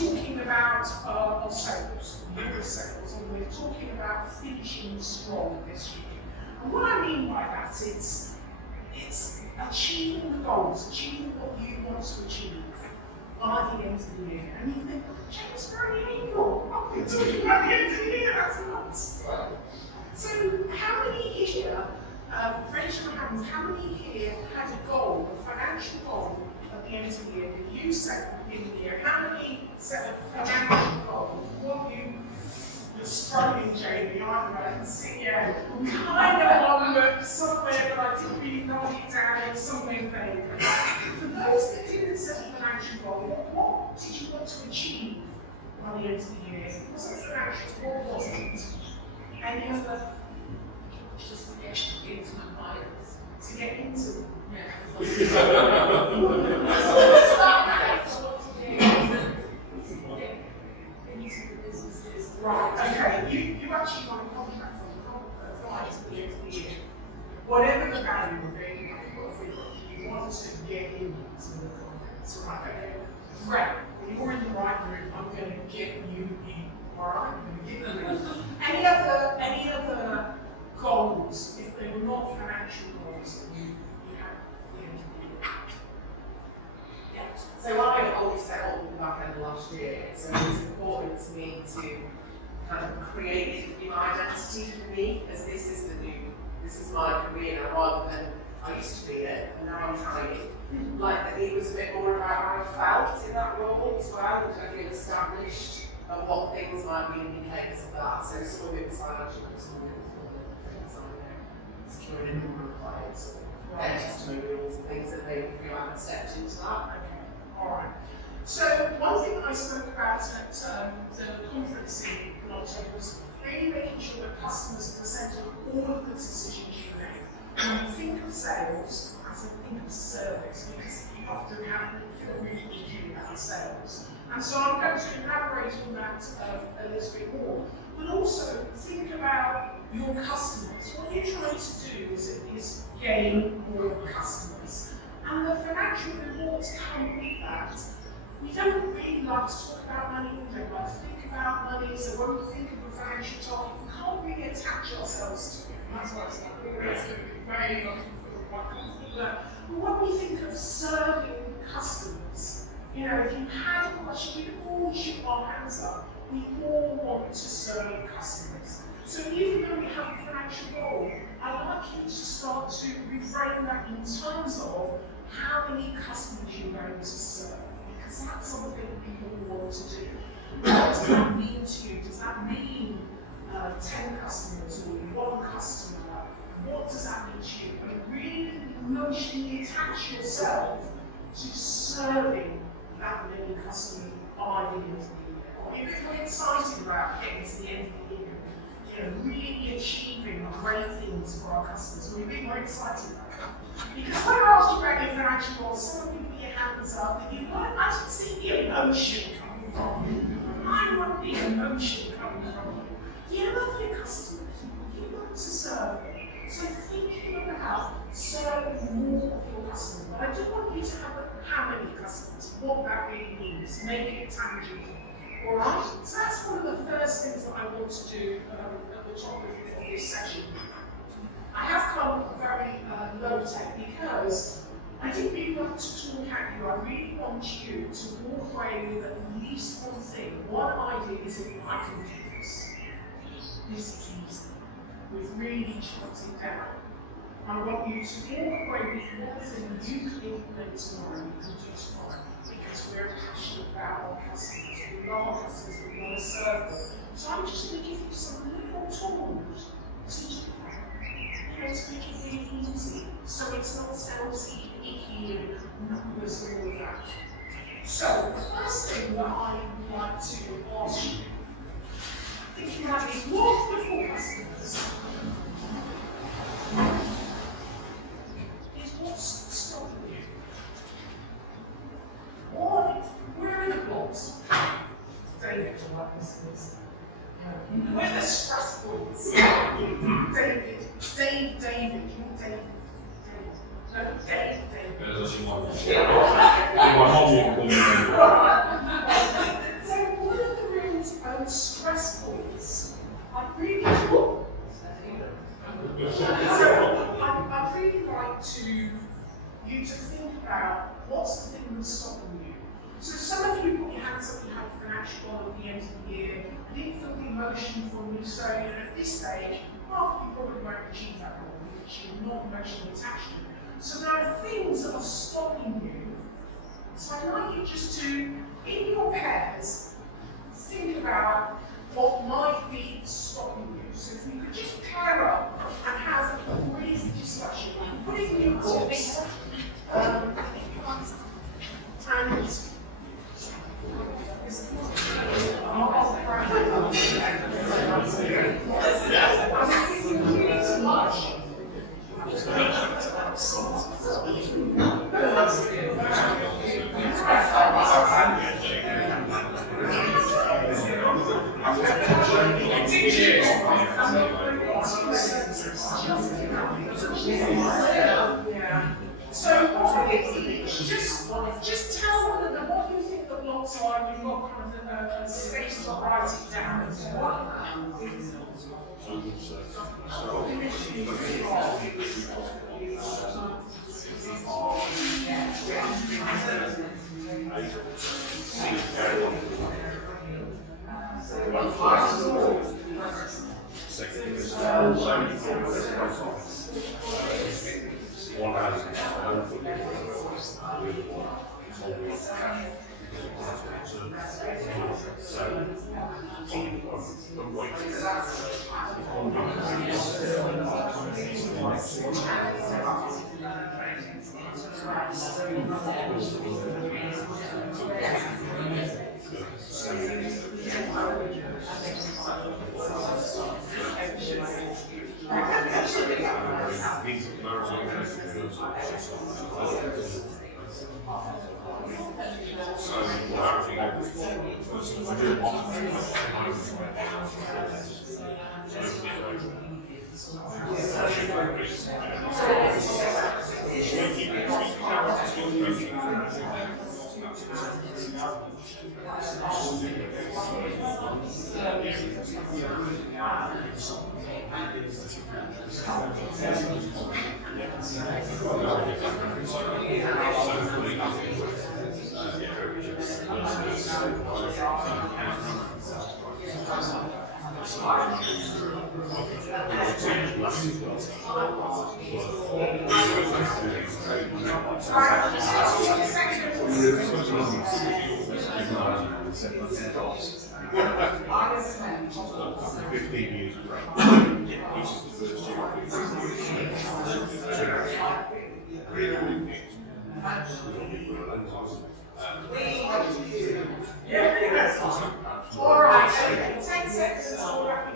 we're talking about sales, year of sales, and we're talking about finishing strong this year. And what I mean by that is it's achieving the goals, achieving what you want to achieve by the end of the year. And you think, James, we're in April. Oh, we're talking about the end of the year, that's nuts. So how many here, raise your hands, how many here had a goal, a financial goal at the end of the year that you set at the beginning of the year? How many set a financial goal? What you're struggling, Jamie, aren't you? I can see you kind of on the somewhere, but I didn't really know it down in somewhere vague. For those that didn't set a financial goal, what did you want to achieve by the end of the year? It wasn't financial, what was it? Any other? Just to get into my clients. To get into? Right, okay, you actually got a contract from the client at the end of the year. Whatever the value of it, you want to get into the contract. So, right, okay, great. When you're in the right room, I'm going to get you in. Alright, I'm going to get you in. Any other goals, if they were not financial goals, that you had at the end of the year? Yeah. So I always set up at the back end of last year, so it's important to me to kind of create a new identity for me, as this is my career now, rather than I used to be it, and now I'm trying. Like that it was a bit more about how I felt in that role as well, and I feel established, and what things might be indicators of that. So some of it was financial, some of it was things like securing a number of clients, or testimonials and things that they would feel I had stepped into that. Okay, alright. So one thing that I spoke about at the conference in October was really making sure that customers are the centre of all of the decisions you make. When you think of sales, I think of service, because you often feel really icky about sales. And so I'm going to elaborate on that a little bit more. But also think about your customers. What you're trying to do is gain more customers. And the financial rewards come with that. We don't really like to talk about money, we don't like to think about money, so when we think of a financial target, we can't really attach ourselves to it. And that's why it's not always going to be very much quite comfortable. But when we think of serving customers, you know, if you had a question, we all shoot our hands up. We all want to serve customers. So even though we have a financial goal, I'd like you to start to reframe that in terms of how many customers you're going to serve. Because that's something people want to do. What does that mean to you? Does that mean 10 customers or 1 customer? What does that mean to you? And really emotionally attach yourself to serving that many customers by the end of the year. Or if you're excited about getting to the end of the year, you know, really achieving great things for our customers, we're really more excited about that. Because when I asked you about your financial goals, some of you put your hands up and you like, I didn't see the emotion coming from you. I want the emotion coming from you. You love your customers, you want to serve them. So thinking about serving more of your customers. But I do want you to have how many customers, what that really means, make it tangible. Alright? So that's one of the first things that I want to do at the top of this session. I have come very low tech because I didn't really want to talk at you. I really want you to walk away with at least one thing. One idea is if I can do this. This is easy. With really jotting down. I want you to walk away with one thing you can implement tomorrow, you can do tomorrow, because we're passionate about our customers. We love our customers, we want to serve them. So I'm just going to give you some little tools to do that. You know, to make it really easy, so it's not salesy, icky, and numbers and all of that. So the first thing that I would like to ask you, thinking about these wonderful customers, is what's stopping you? Where are the blocks? David, I like this. Where are the stress points? David, you're David. No, David. There's actually one. So financial goal at the end of the year. I didn't feel the emotion from you, so at this stage, half you probably won't achieve that goal because you're not emotionally attached to it. So there are things that are stopping you. So I'd like you just to, in your pairs, think about what might be stopping you. So if you could just pair up and have a brief discussion, put it in your tips. And so just tell them what you think the blocks are, and you've got kind of a space to write it down. After 15 years of break, this is the first year All right, okay, 10 seconds, all right.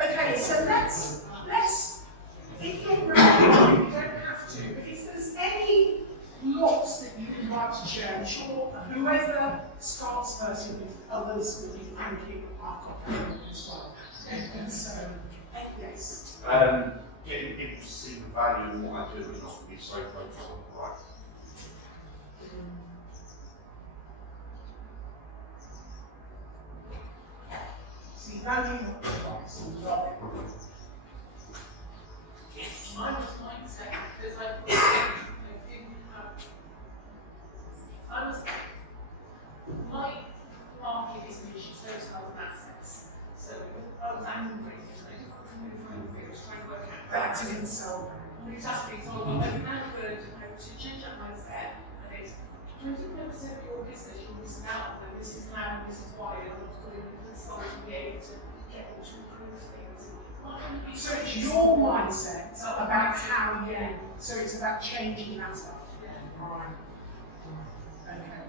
Okay, so let's if you're ready, you don't have to, but if there's any lots that you would like to share, I'm sure whoever starts first with others will be thinking, I've got that as well. And so, yes. Getting people to see the value in what I do and not be so focused on the price. See value, not the price. Love it. Mine was mindset because I didn't have. My market is niche, so it's not access. So I was angry. I was trying to work out. That didn't sell. Exactly. So I now learned to change that mindset, and it's 20% of your business you're missing out on, and this is now, and this is why, and I'm not going to consult to be able to get them to improve things. So it's your mindset about how you, so it's about changing that stuff. Yeah. Right. Okay.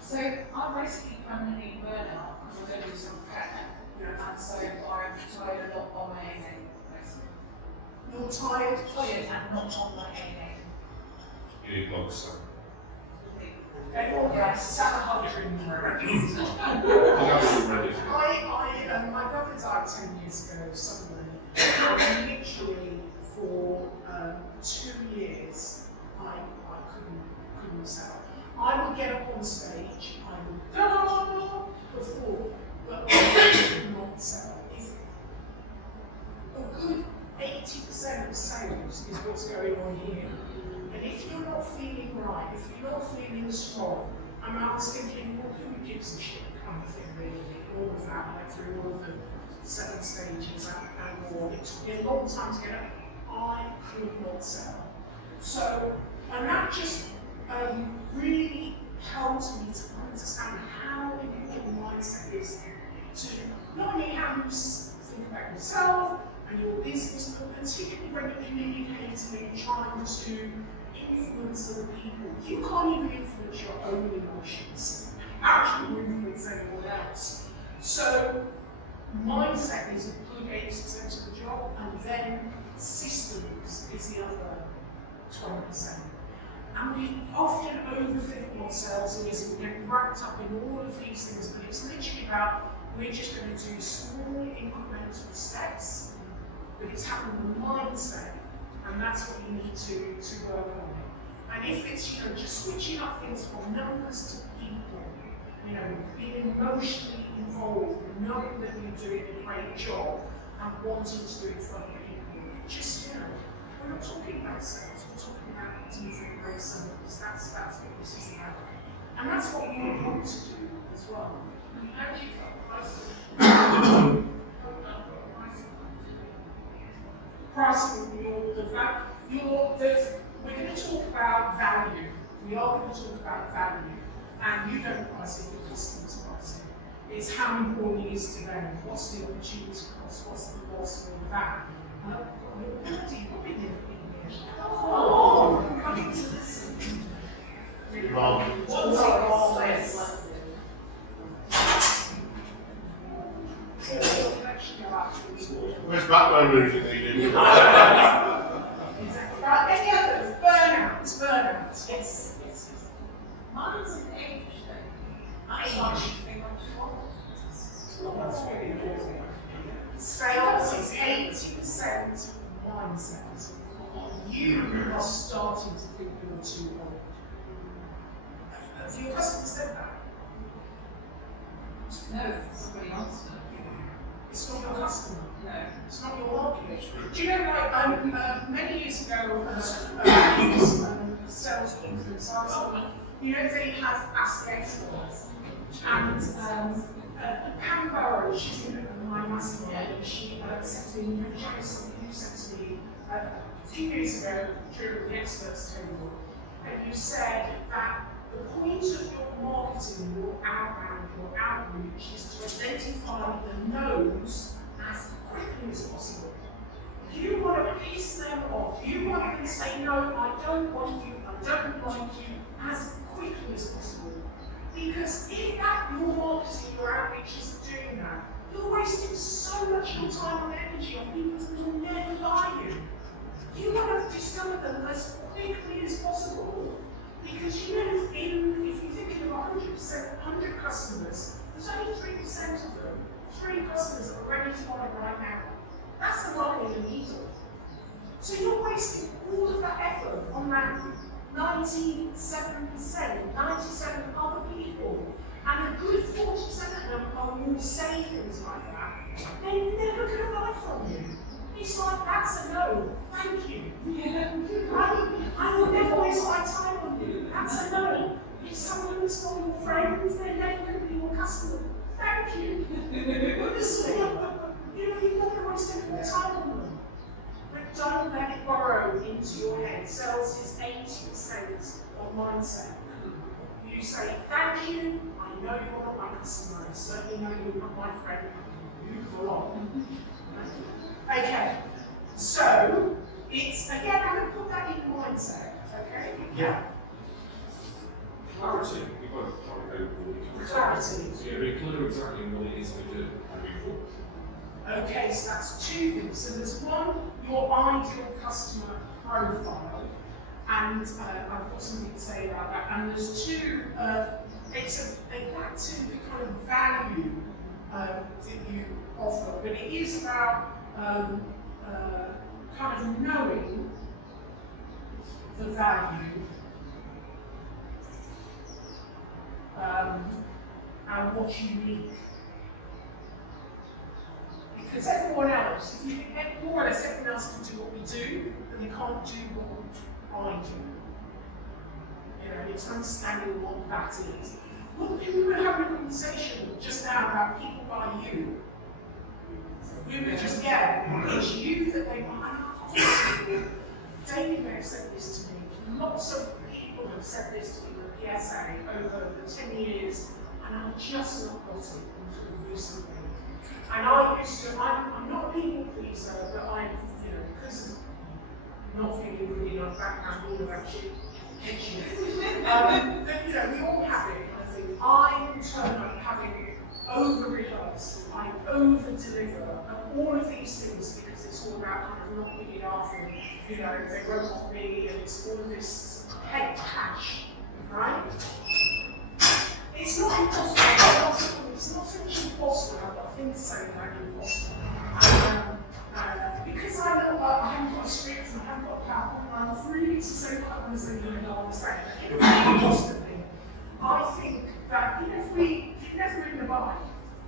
So I'm basically permanently burnout because I don't do self-care, and so I'm tired a lot on my AA. You're tired? Tired and not on my AA. You need logs, so. Everyone sat a hundred in the room. My brother died 10 years ago suddenly, and literally for 2 years I couldn't sell. I would get up on stage, I would before kind of thing, really. All of that, like through all of the 7 stages and more. It took me a long time to get up. I could not sell. So, and that just really helped me to understand how important mindset is to not only how you think about yourself and your business, but particularly when you're communicating and trying to influence other people. You can't even influence your own emotions. How can you influence anyone else? So, mindset is a good 80% of the job, and then systems is the other 20%. And we often overthink ourselves and we get wrapped up in all of these things, but it's literally about we're just going to do small incremental steps, but it's having the mindset, and that's what you need to work on. And if it's just switching up things from numbers to people, being emotionally involved, knowing that you're doing a great job and wanting to do it for other people, just we're not talking about sales, we're talking about delivering great service. That's what this is about. And that's what we want to do as well. How do you got pricing? Pricing, we're going to talk about value. We are going to talk about value. And you don't price it, your customers price it. It's how important it is to them. What's the opportunity cost? What's the loss of that? And I've got a little birdie popping in here. Oh, I'm coming to listen. What's all this? Where's backbone moving needed? Exactly. Right, any others? Burnout. Yes. Mine's an age thing. That's really interesting. Sales is 80% mindset. You are starting to think you're too old. Have your customers said that? No, somebody else did. It's not your customer. No. It's not your market. Do you know, like, many years ago, sales conference, I was on, they have Ask the Experts. And Pam Burrow, she's my mastermind, and she said to me, something you said to me a few years ago during the experts table, and you said that the point of your marketing, your outbound, your outreach, is to identify the no's as quickly as possible. You want to piss them off. You want to say, no, I don't want you, I don't like you, as quickly as possible. Because if your marketing, your outreach isn't doing that, you're wasting so much of your time and energy on people who will never buy you. You want to discover them as quickly as possible. Because if you're thinking of 100 customers, there's only 3% of them, 3 customers that are ready to buy right now. That's the line in the needle. So you're wasting all of that effort on that 97%, 97 other people, and a good 40% of them are will say things like that. They're never going to buy from you. It's like, that's a no, thank you. I will never waste my time on you. That's a no. If someone who's not your friends, they're never going to be your customer. Thank you. Honestly, you're not going to waste any more time on them. But don't let it burrow into your head. Sales is 80% of mindset. You say, thank you, I know you're not my customer, I certainly know you're not my friend. You belong. Okay, so it's, again, I'm going to put that in mindset, okay? Yeah. Clarity. You've got to try to go Clarity. So you're very clear exactly what it is we do. Okay, so that's 2 things. So there's one, your ideal customer profile, and I've got something to say about that. And there's 2, it's back to the kind of value that you offer, but it is about kind of knowing the value and what's unique. Because everyone else, if you think more or less everyone else can do what we do, but they can't do what I do. It's understanding what that is. we were having a conversation just now about people buy you. We were just, it's you that they buy. David may have said this to me. Lots of people have said this to me in the PSA over the 10 years, and I've just not got it until recently. And I used to, I'm not a people pleaser, but because of not feeling good enough background, all of that shit, but we all have it. I think I turn up having over-rehearsed, I over-deliver, and all of these things because it's all about kind of not being after, they wrote on me, and it's all this head cash, right? It's not impossible, it's not so much impossible, I've got things saying that impossible. Because I know I haven't got a script and I haven't got a PowerPoint, I'm free to say what I want to say and I want to say. It's an imposter thing. I think that if you've never ridden a bike,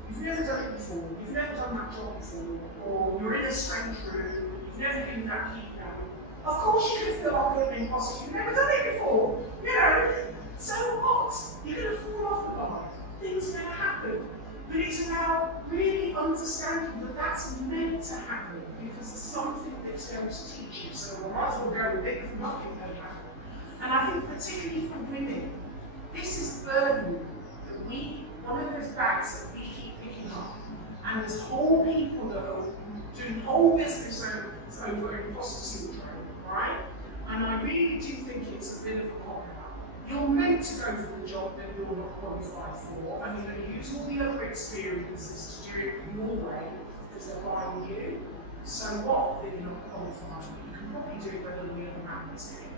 you've never done it before, you've never done that job before, or you're in a strange room, you've never been that keep going, of course you're going to feel like an imposter, you've never done it before, So what? You're going to fall off the bike, things are going to happen. But it's about really understanding that that's meant to happen because it's something that's going to teach you. So I might as well go with it because nothing going to happen. And I think particularly for women, this is burden that one of those bags that we keep picking up. And there's whole people that are doing whole business over imposter syndrome, right? And I really do think it's a bit of a cop-out. You're meant to go for the job that you're not qualified for, and you're going to use all the other experiences to do it your way because they're buying you. So what? That you're not qualified, but you can probably do it better than the other man that's doing it.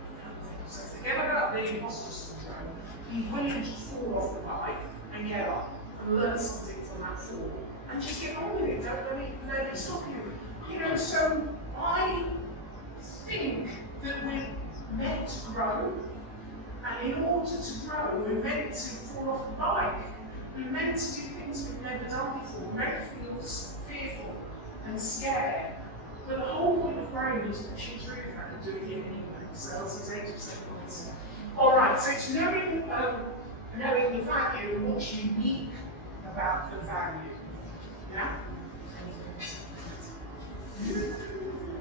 So forget about the imposter syndrome. Be willing to fall off the bike and get up and learn something from that fall, and just get on with it. Don't let it stop you. So I think that we're meant to grow. And in order to grow, we're meant to fall off the bike. We're meant to do things we've never done before. We're meant to feel fearful and scared. But the whole point of growing is pushing through the fact of doing it anyway. Sales is 80% points. Alright, so it's knowing the value and what's unique about the value. Yeah?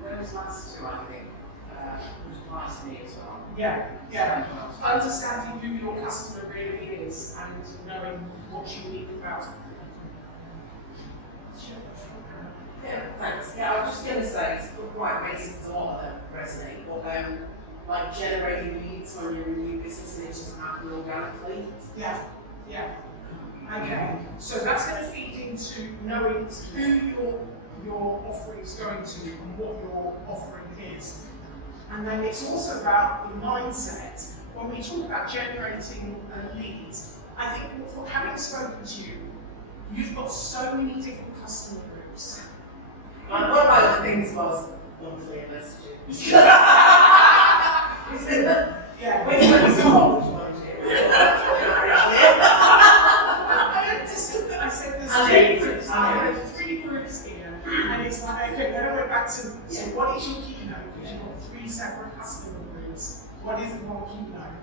Those last two, I think, apply to me as well. Yeah. Understanding who your customer really is and knowing what's unique about them. Yeah, thanks. Yeah, I was just going to say, it's quite basic, there's a lot that resonate, but like generating leads when you're in new business and it doesn't happen organically. Yeah. Okay, so that's going to feed into knowing who your offering is going to and what your offering is. And then it's also about the mindset. When we talk about generating leads, I think having spoken to you, you've got so many different customer groups. One of my other things was unclear messaging. Yeah. Which one is the whole one? I said there's three groups here, and it's like, okay, then I went back to, so what is your keynote? Because you've got three separate customer groups. What is the one keynote?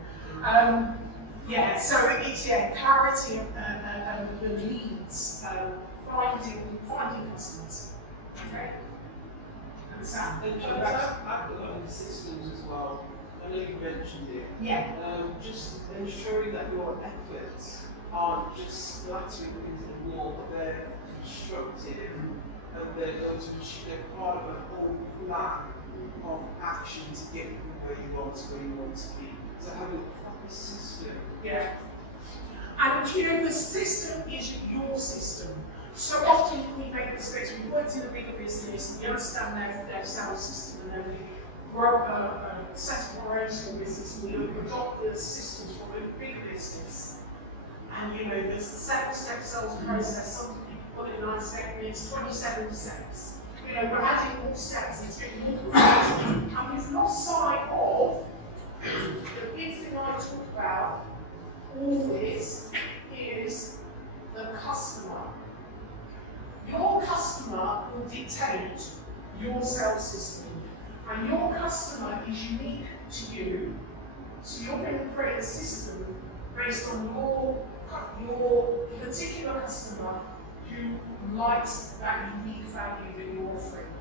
So it's clarity and the leads, finding customers. Okay. And Sam, And I've got on the systems as well. I know you mentioned it. Yeah. Just ensuring that your efforts aren't just splattering into the wall, but they're constructive and they're going to achieve, they're part of a whole plan of action to get you from where you want to be. So having a proper system. Yeah. And the system is your system. So often we make mistakes. We've worked in a bigger business, we understand their sales system, and then we grow set up our own small business, and we adopt the systems from a bigger business. And there's the 7-step sales process, some people put it in 9 steps, it's 27 steps. We're adding more steps and it's getting more confusing. And we've lost sight of the big thing I talk about always is the customer. Your customer will dictate your sales system, and your customer is unique to you. So you're going to create a system based on your your particular customer who likes that unique value that you're offering.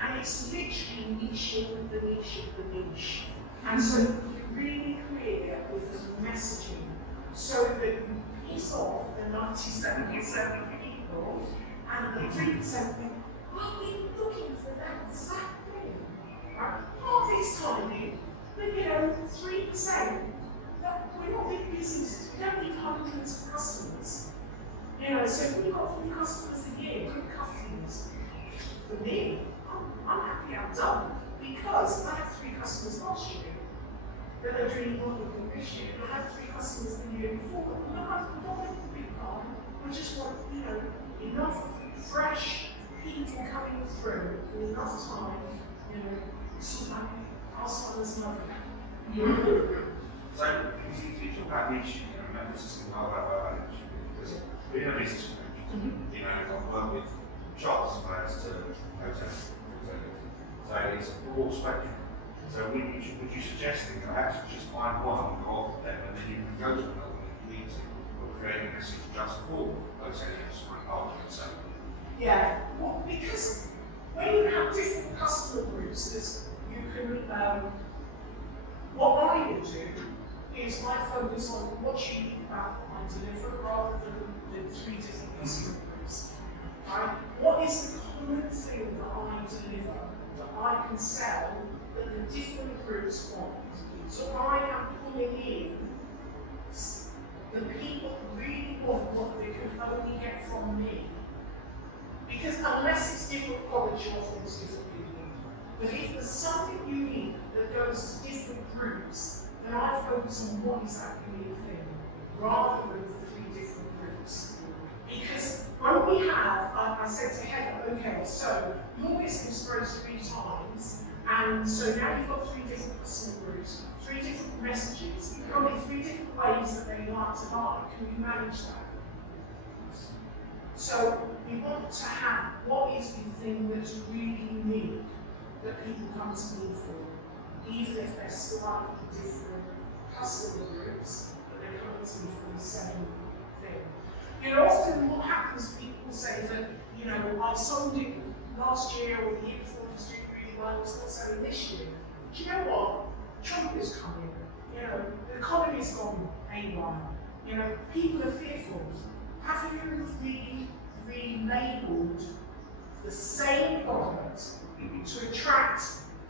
And it's literally niching the niche of the niche. And so you're really clear with the messaging so that you piss off the 97% of people and the 3% think, I've been looking for that exact thing. Right? Harvey's telling you that, 3%, that we're not big businesses, we don't need hundreds of customers. So if we've got 3 customers a year, good customers, for me, I'm happy I'm done because I had 3 customers last year that are doing more than this year, and I had 3 customers the year before. And I'm not making a big part. I just want, enough fresh people coming through in enough time, so like Alzheimer's mother. So, you talk about niche, emphasis on about niche, because we're in a business coach, I've worked with shops as to hotels. So it's a broad spectrum. So would you suggesting perhaps you just find one and go after them and then you can go to another one if you need to, or create a message just for those areas for argument's sake? Yeah, well, because when you have different customer groups, you can, what I would do is I focus on what's unique about what I deliver rather than the 3 different customer groups. Right? What is the common thing that I deliver that I can sell that the different groups want? So I am pulling in the people who really want what they can only get from me. Because unless it's different products you're offering to different people, but if there's something unique that goes to different groups, then I focus on what is that unique thing, rather than the 3 different groups. Because when we have, I said to Heather, okay, so your business grows 3 times, and so now you've got 3 different customer groups, 3 different messages, probably 3 different ways that they like to buy. Can you manage that? So we want to have what is the thing that's really unique that people come to me for, even if they're slightly different customer groups, but they're coming to me for the same thing. Often what happens, people say that, I sold it last year or the year before, it was doing really well, it's not selling this year. Do you know what? Trump is coming. The economy's gone haywire. People are fearful. Have you relabeled the same product to attract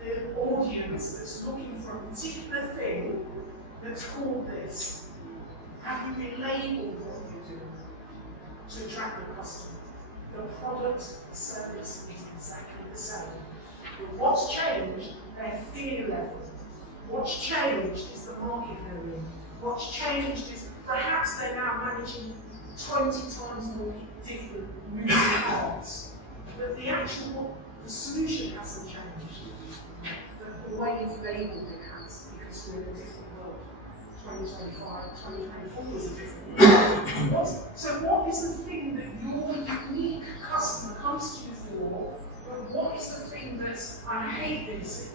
the audience that's looking for a particular thing that's called this? Have you relabeled what you're doing to attract the customer? The product, the service is exactly the same. But what's changed? Their fear level. What's changed is the market they're in. What's changed is perhaps they're now managing 20 times more different moving parts. But the solution hasn't changed. The way you've labelled it has, because we're in a different world. 2025, 2024 is a different world. So what is the thing that your unique customer comes to you for, but what is the thing that's, I hate this,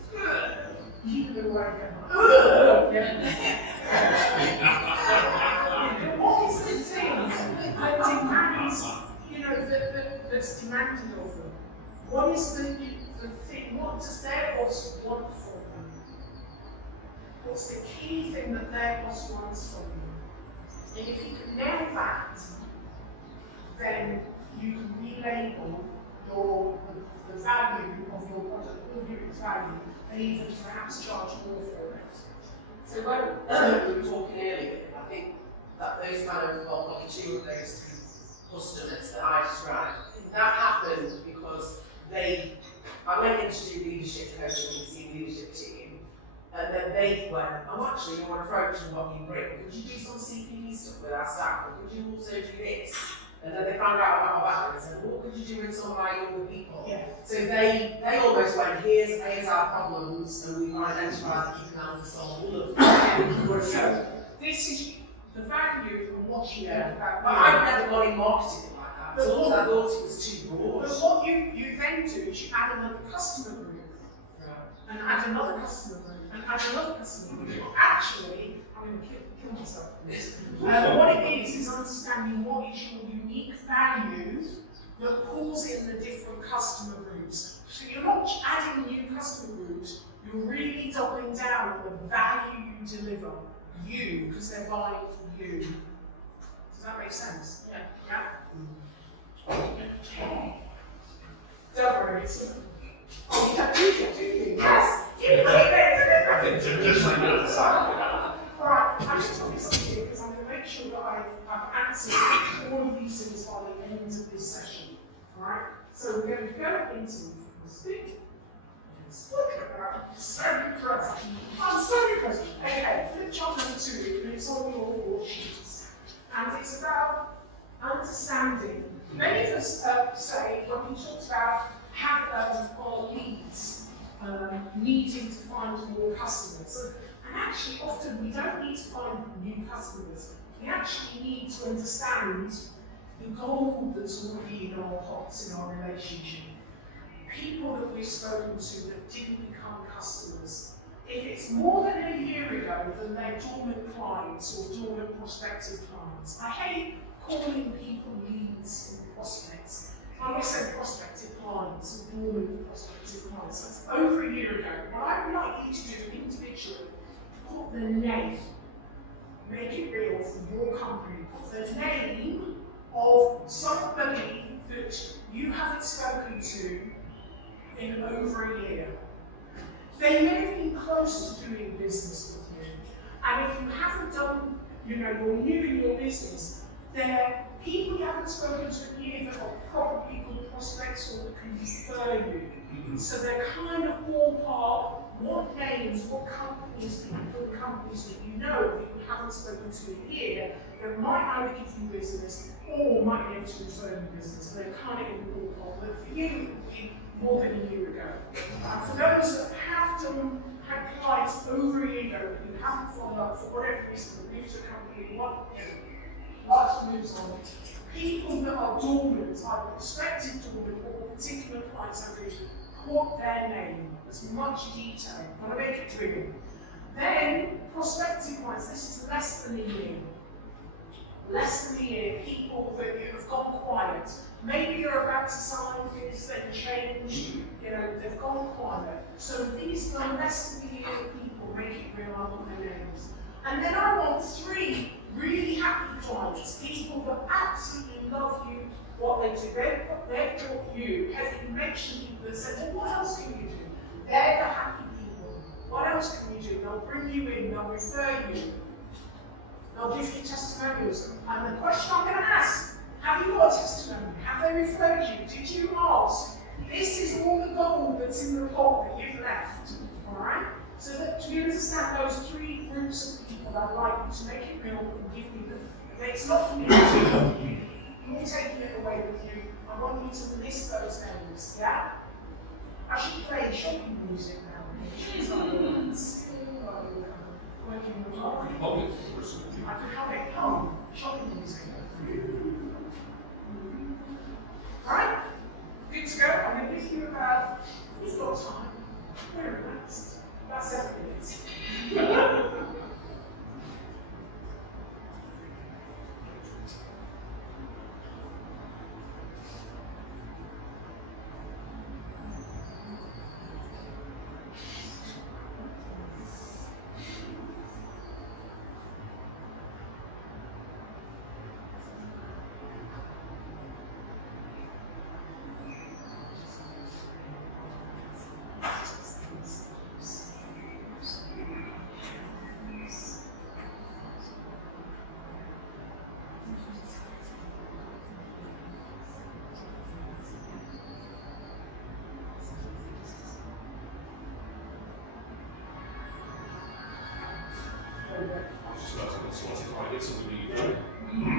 keep it away But what is the thing that demands, that's demanded of them? What is the thing, what does their boss want from them? What's the key thing that their boss wants from you? And if you can nail that, then you can relabel the value of your product, its value, and even perhaps charge more for it. So when we were talking earlier, I think that those kind of, probably 2 of those 3 customers that I described, that happened because I went in to do leadership coaching with the senior leadership team, and then they went, actually, your approach and what you bring, could you do some CPD stuff with our staff, or could you also do this? And then they found out about my background and said, what could you do with some of our younger people? Yeah. So they almost went, here's our problems, and we've identified that you can help us solve all of them. So this is the value of what you know about. But I've never gone in marketing like that, so I thought it was too broad. But what you then do is you add another customer group, and add another customer group, and add another customer group. Actually, I'm going to kill myself for this. What it is understanding what is your unique value that pulls in the different customer groups. So you're not adding new customer groups, you're really doubling down on the value you deliver. You, because they're buying from you. Does that make sense? Yeah. Yeah? Okay. Don't worry, it's oh, you don't use it, do you? Yes! You keep it! Just like the side. Alright, I'm just talking something here because I'm going to make sure that I've answered all of these things by the end of this session. Alright? So we're going to go into the speak. Look at that. I'm so impressed. I'm so impressed. Okay, flip chart number 2, and it's on your sheets. And it's about understanding. Many of us say, when we talked about our leads, needing to find more customers. And actually, often we don't need to find new customers. We actually need to understand the gold that's already in our pots in our relationship. People that we've spoken to that didn't become customers. If it's more than a year ago, then they're dormant clients or dormant prospective clients. I hate calling people leads and prospects. I always say prospective clients or dormant prospective clients. That's over a year ago. What I would like you to do individually, put the name, make it real for your company, put the name of somebody that you haven't spoken to in over a year. They may have been close to doing business with you, and if you haven't done, you're new in your business, they're people you haven't spoken to in a year that are probably good prospects or that can refer you. So they're kind of ballpark, what names, what companies, people, companies that you know that you haven't spoken to in a year that might either give you business or might be able to refer you business. They're kind of in the ballpark, but for you it would be more than a year ago. And for those that have had clients over a year ago that you haven't followed up for whatever reason, that moved to a company you want, life moves on. People that are dormant, either prospective dormant or particular clients over a year, put their name, as much detail, I'm going to make it real. Then, prospective clients, this is less than a year. Less than a year, people that you have gone quiet. Maybe you're about to sign, things then change, they've gone quiet. So these are less than a year people, make it real, I want their names. And then I want 3 really happy clients, people that absolutely love you, what they do. They've taught you, as you mentioned people that said, well, what else can you do? They're the happy people. What else can you do? They'll bring you in, they'll refer you, they'll give you testimonials. And the question I'm going to ask, have you got a testimony? Have they referred you? Did you ask? This is all the gold that's in the pot that you've left. Alright? So that do you understand those 3 groups of people that like you to make it real and give me it's not for me to do. You're taking it away with you. I want you to list those names, yeah? I should play shopping music now. She's like, working with hard. I could have it come, shopping music. Alright? Good to go. I'm going to give you about, we've got time. We're relaxed. About 7 minutes.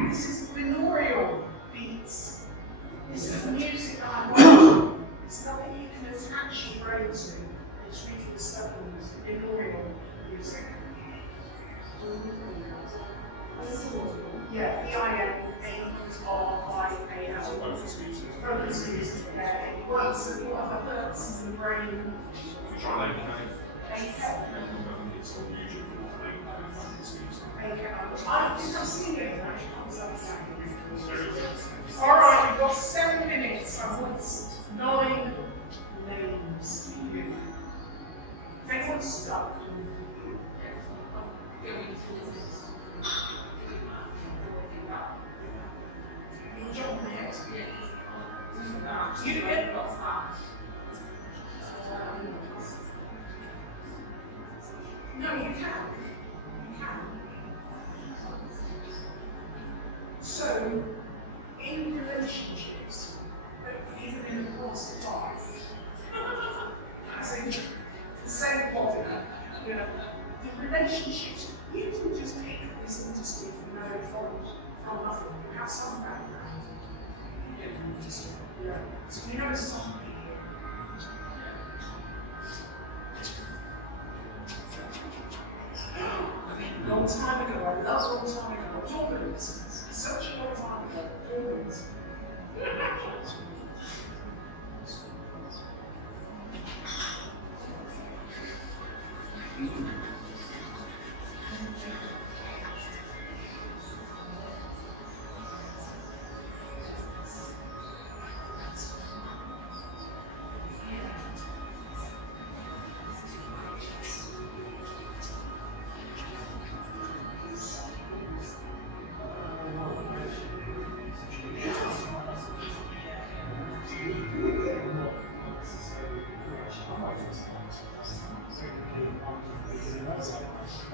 This is binaural beats. This is the music that I want. It's nothing you can attach your brain to. It's really the stuff of music, binaural music. Yeah, B-I-N-A-U-R-I-A-L. Focus music, yeah. It works with what other hertz in the brain. Try that. Okay. I think I'm seeing it. All right, we've got 7 minutes. I want 9 names for you. If anyone's stuck, you'll jump ahead. You get no, you can. You can. So, in relationships, even in the course of life, as in the same body, you know, the relationships, you can just pick this industry from nothing. You have some background. You know, just, you know, so you know something. Long time ago, I love long time ago. Organs. Such a long time ago. Organs.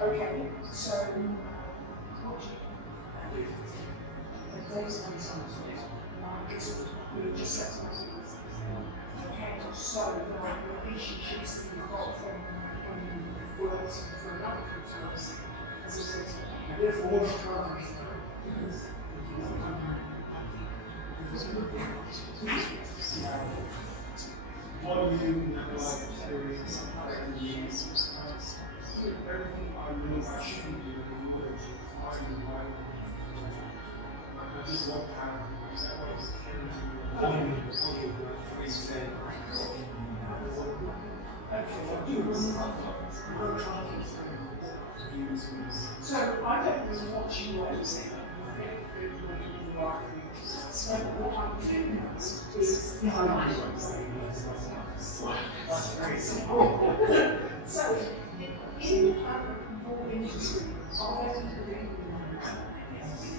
Okay, so we just set up. Okay, so the relationships that you've got from when you worked for another company, as I said, therefore, what do you like experience everything I know I shouldn't do in the world to find the right I just want to have so I don't really want you to say so what I'm doing is so in your industry,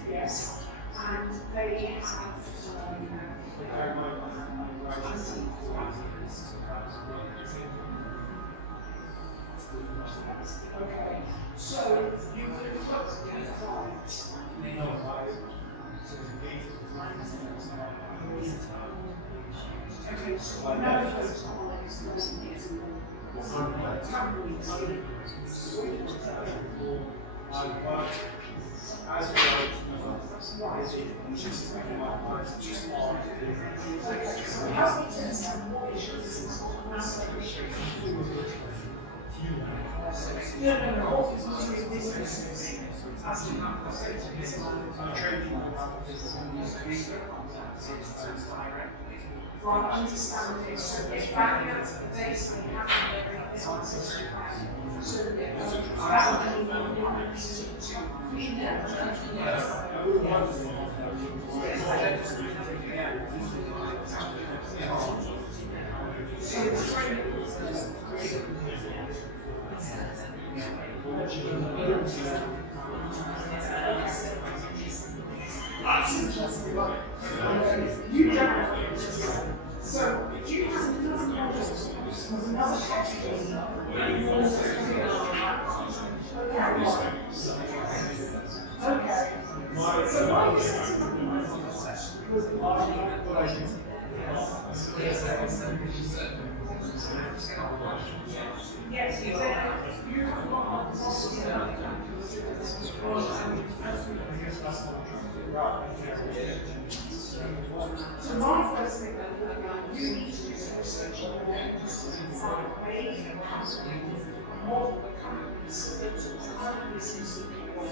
yes, and they have okay, so you can put clients. Okay, so I know those clients. Right, understand this. So if value adds the base, they have to this one. So that's interesting. You don't. So, do you have another model with another category? Okay. So why is it yes, you have got so my first thing that you need to do some research on the just to find a way and model the companies that companies use the people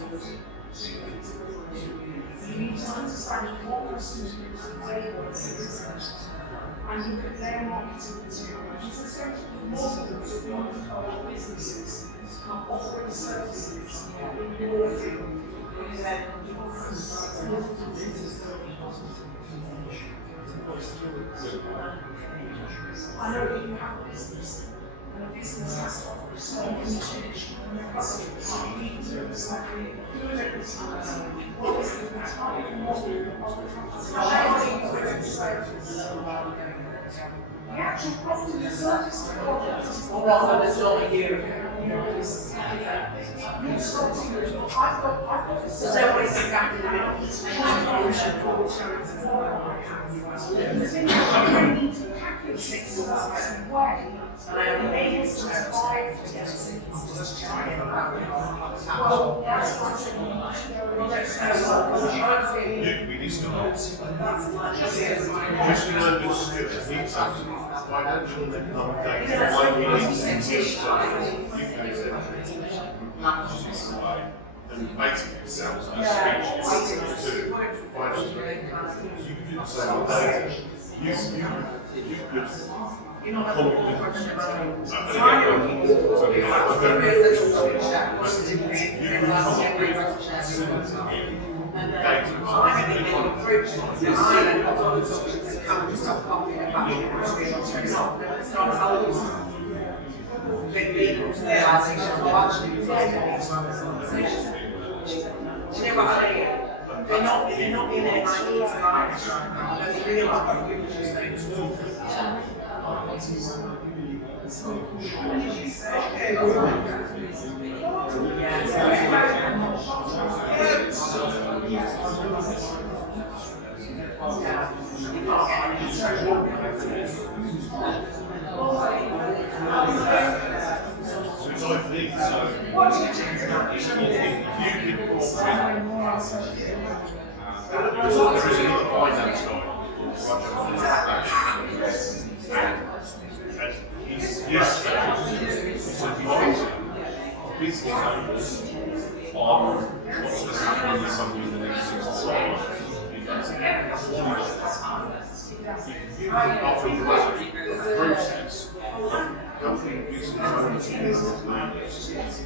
you need to understand what customers use and where you want to see and look at their marketing material. It's essentially model to build businesses offering services in your field. I know that you have a business, and a business has to offer a service and their customers. You need to understand who their customers are, what is the type of model of how they use their service. The actual profit of the service to product is Or rather, there's not a year. I've got There's always a gap in the middle. the thing is, I need to package 6 months away. And I have made to buy for the just chatting about Well, that's what I'm saying. You can be disguised. Just to learn this skill, it needs financial and economic data. Like you need packages it away and basically sells a speech to financial. You can do the same on data. You could They're not in their minds right. They really want to produce things. business owners on what's going to happen in the company in the next 6 to 12 months. If you offer the process of helping business owners and business leaders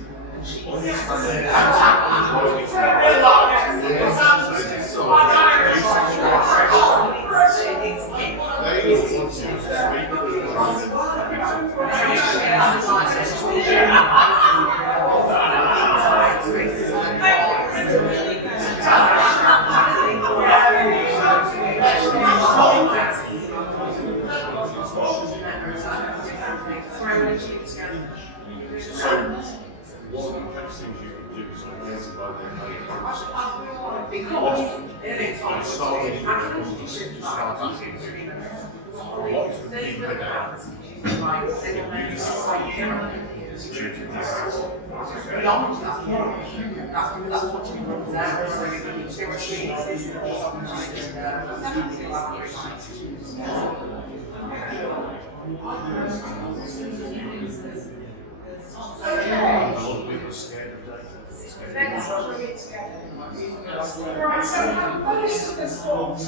Right, so most of us got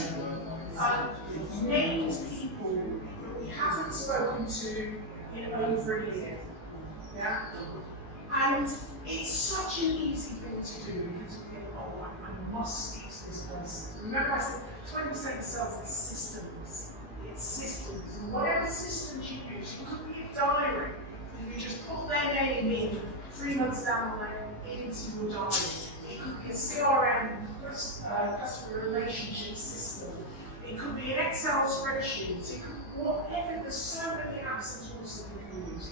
named people that we haven't spoken to in over a year. Yeah? And it's such an easy thing to do because we think, oh, I must speak to this person. Remember I said 20% of sales is systems. It's systems. And whatever systems you use, it could be a diary. And you just put their name in 3 months down the line into your diary. It could be a CRM, customer relationship system. It could be an Excel spreadsheet. It could whatever. There's so many apps and tools that we can use.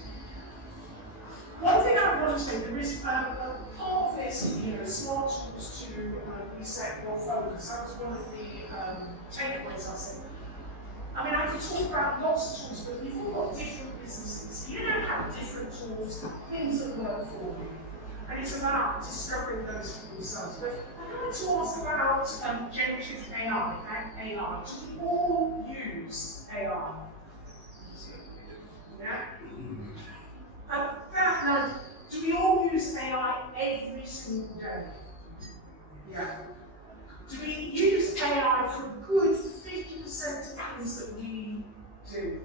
One thing I want to say, there is part of this, smart tools to reset your focus. That was one of the takeaways I said. I mean, I could talk about lots of tools, but we've all got different businesses. You don't have different tools, things that work for you. And it's about discovering those for yourselves. But I want to ask about generative AI and AI. Do we all use AI? Yeah? Now, do we all use AI every single day? Yeah. Do we use AI for a good 50% of things that we do?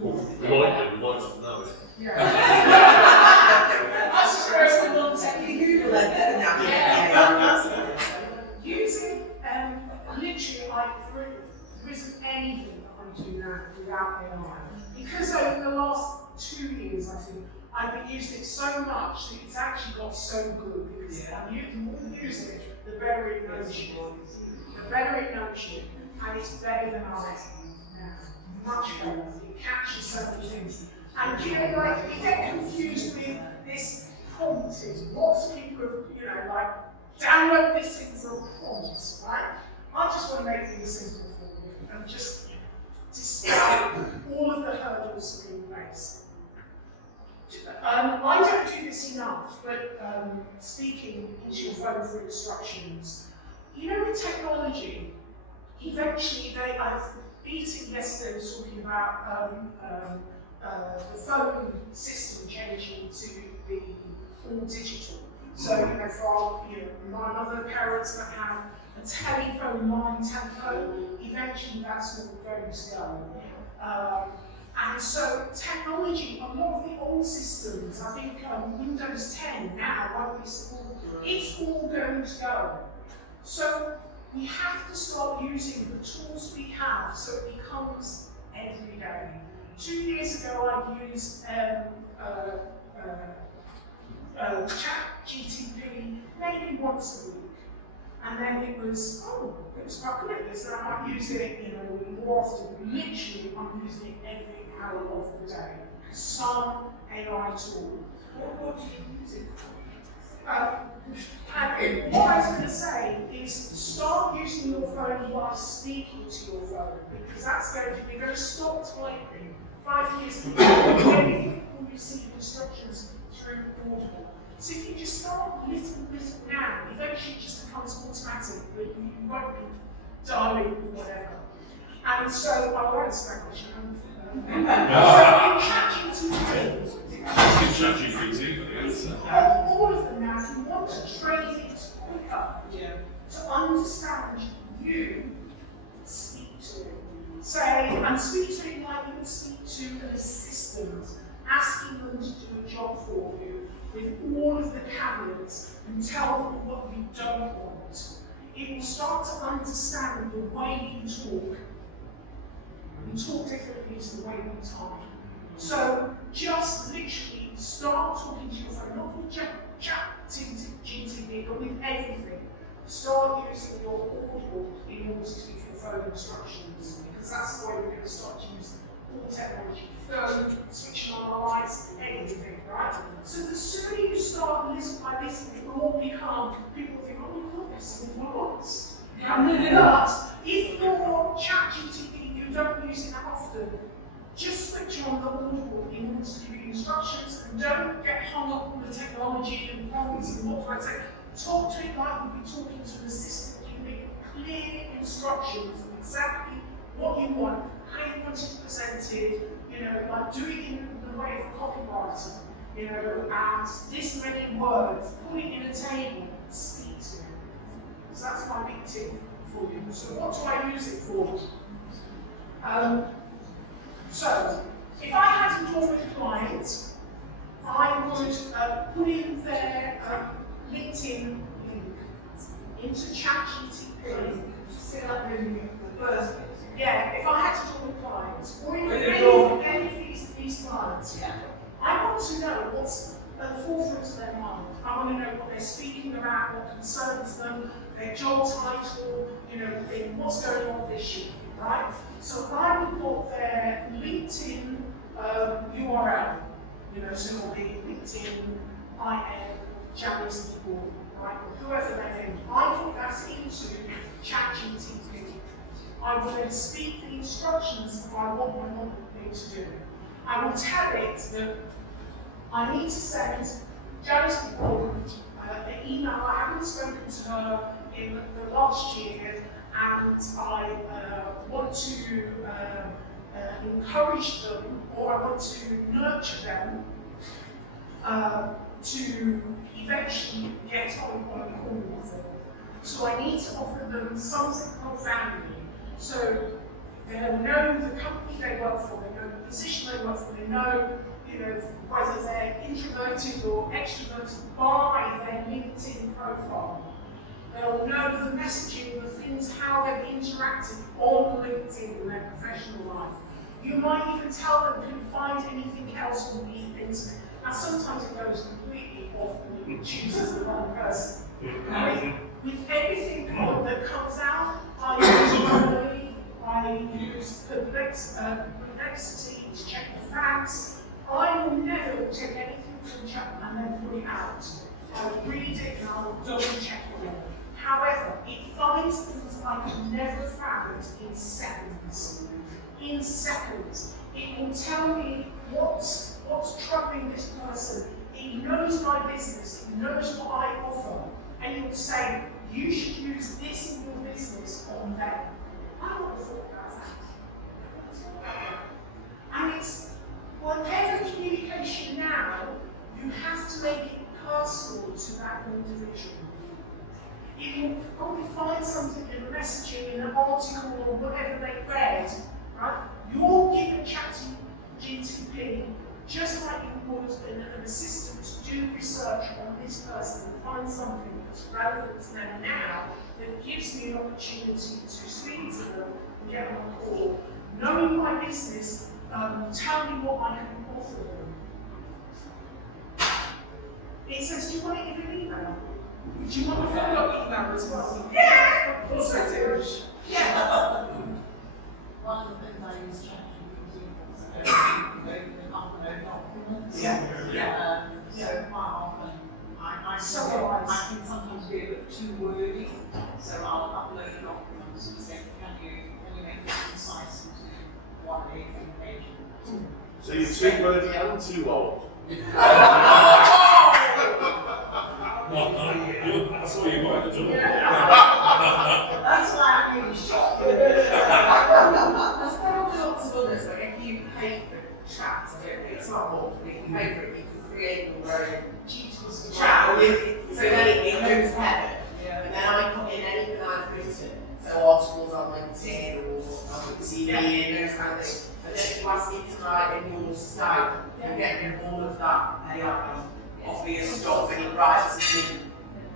we might not know it. Yeah. there isn't anything that I do now without AI. Because over the last 2 years, I think, I've been using it so much that it's actually got so good. Because the more you use it, the better it knows you. The better it knows you, and it's better than I now. Much better. It catches certain things. And you know, like, you get confused with this prompting. Lots of people have, you know, like, download this thing for a prompt, right? I just want to make things simple for you and just dispel all of the hurdles in place. I don't do this enough, but speaking into your phone for instructions. You know, with technology, eventually I was meeting yesterday was talking about the phone system changing to be all digital. So, you know, for my other parents that have a telephone line, eventually that's all going to go. And so technology, a lot of the old systems, I think Windows 10 now won't be supported, it's all going to go. So we have to start using the tools we have so it becomes every day. 2 years ago I used ChatGPT maybe once a week. And then it was quite good at this, and I might use it, you know, more often. Literally, I'm using it every hour of the day. Some AI tool. What do you use it for? And what I was going to say is start using your phone while speaking to your phone, because that's going to be going to stop typing. 5 years ago, everything will receive instructions through Audible. So if you just start little now, eventually it just becomes automatic, but you won't be dialing or whatever. And so I will answer that question. So in ChatGPT, all of them now, if you want to train it quicker, to understand you, speak to it. Say, and speak to it like you would speak to an assistant, asking them to do a job for you, with all of the caveats, and tell them what you don't want. It will start to understand the way you talk. We talk differently to the way we talk. So just literally start talking to your phone, not with ChatGPT, but with everything. Start using your Audible in order to give your phone instructions, because that's the way we're going to start to use all technology. Phone, switching on the lights, everything, right? So the sooner you start listening by listening, it will all become, people think, oh my God, there's something lost. But if you're ChatGPT, you don't use it that often, just switch on the Audible in order to give you instructions, and don't get hung up on the technology and prompts and what do I say. Talk to it like you'd be talking to an assistant, giving it clear instructions of exactly what you want, how you want it presented, you know, like do it in the way of a copywriter, you know, and this many words, put it in a table, speak to it. So that's my big tip for you. So what do I use it for? So, if I had to talk with a client, I would put in their LinkedIn link into ChatGPT. Yeah, if I had to talk with clients, or even any of these clients, I want to know what's at the forefront of their mind. I want to know what they're speaking about, what concerns them, their job title, you know, what's going on this year, right? So I would put their LinkedIn URL, you know, so it'll be LinkedIn, Janice people, right, or whoever they name. I put that into ChatGPT. I will then speak the instructions if I want my model to do. I will tell it that I need to send Janice people an email. I haven't spoken to her in the last year, and I want to encourage them, or I want to nurture them to eventually get on a call with them. So I need to offer them something called value. So they'll know the company they work for, they know the position they work for, they know, you know, whether they're introverted or extroverted by their LinkedIn profile. They'll know the messaging, the things, how they've interacted on LinkedIn in their professional life. You might even tell them couldn't find anything else on the internet. Now sometimes it goes completely off and it chooses the wrong person. With everything that comes out, I use Grammarly, I use perplexity to check the facts. I will never take anything from chat and then put it out. I'll read it and I'll double check it again. However, it finds things I could never have found in seconds. In seconds. It will tell me what's troubling this person. It knows my business, it knows what I offer, and it will say, you should use this in your business on them. I would have thought about that. And it's whatever communication now, you have to make it personal to that individual. You will probably find something in the messaging, in an article, or whatever they read, right? You'll give a ChatGPT just like you would an assistant to do research on this person and find something that's relevant to them now that gives me an opportunity to speak to them and get on a call. Knowing my business, tell me what I can offer them. It says, do you want to give an email? Do you want a follow-up email as well? Yeah! Of course I do. Yeah. One of the things I use ChatGPT documents. Yeah. So quite often I can sometimes be a bit too wordy. So I'll upload documents and say, can you make it concise into 1 page? So you're too wordy and too old. That's what you want to do. That's why I'm really shocked. There's probably lots of others, like if you pay for chat, it's not much, but if you pay for it, you can create your own chat with, so then it goes heaven. And then I put in anything I've written, so articles on LinkedIn or on TV and those kind of things. And then if you ask it to write in your style, you get rid of all of that AI obvious stuff and it writes it in.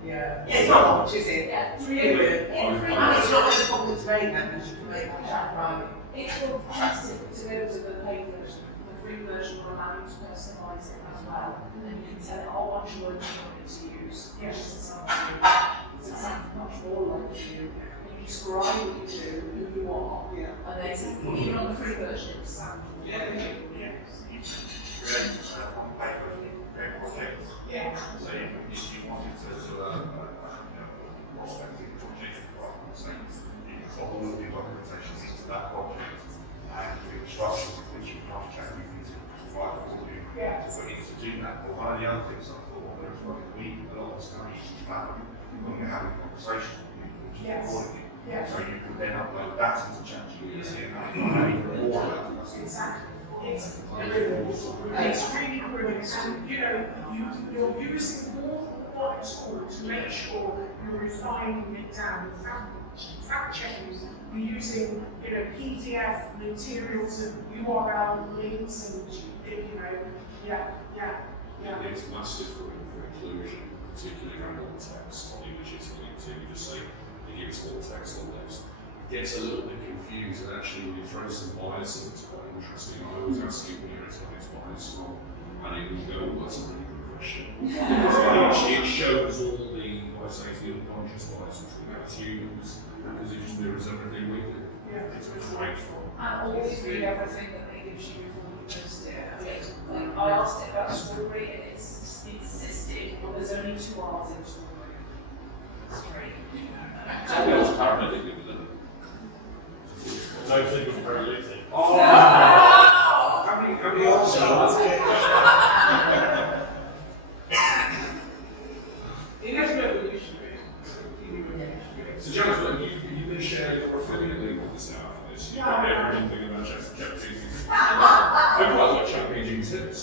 Yeah, it's not much, is it? Yeah. It's really weird. And it's not as public to make them, because you can make chat private. It's more competitive to go to the paid version. The free version will allow you to personalise it as well. And then you can tell it a whole bunch of words you want it to use. Yes. So it sounds much more like you. You describe what you do, who you are, and then even on the free version, it sounds Yeah. So if you wanted to do a prospecting project, say, you can put all of your documentation into that project and the instructions of which you can check you can provide for you for you to do that. But one of the other things I thought there as well is a lot of discussions found when you're having conversations with people, which is recording it. So you can then upload that into ChatGPT and find even more about that. Exactly. It's really brilliant. And you know, you're using more than one tool to make sure you're refining it down. Fact checking, you're using PDF materials and URL links and It's massive for inclusion, particularly around all text on images for LinkedIn. You just say, it gives all text on this. It gets a little bit confused, and actually when you throw some bias in, it's quite interesting. I always ask you where it's bias from, and it will go, well, that's a really good question. So it shows all the, what I say, the unconscious bias which we have to use, because it just mirrors everything we do. It's great fun. and always read everything that they give you before you post it. I mean, I asked it about strawberry and it's insisted, well, there's only 2 R's in strawberry. It's great. It's apparently good with them. No thing was very easy. Oh! How many options? It is revolutionary. So, Jonathan, you've been sharing your affiliate link with us now for this. You've got everything about ChatGPT. I quite like ChatGPT tips.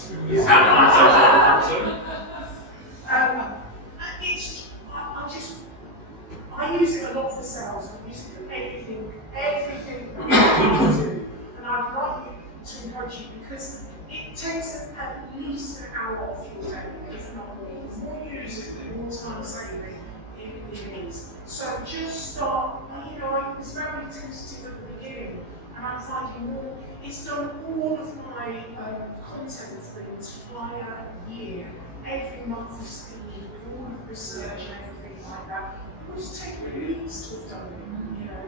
I use it a lot for sales. I use it for everything that I do. And I'd like you to encourage you because it takes at least an hour off your day, if not more. The more you use it, the more time saving it is. finding more. It's done all of my content for the entire year. Every month is themed with all of the research and everything like that. It would just take me weeks to have done it, you know.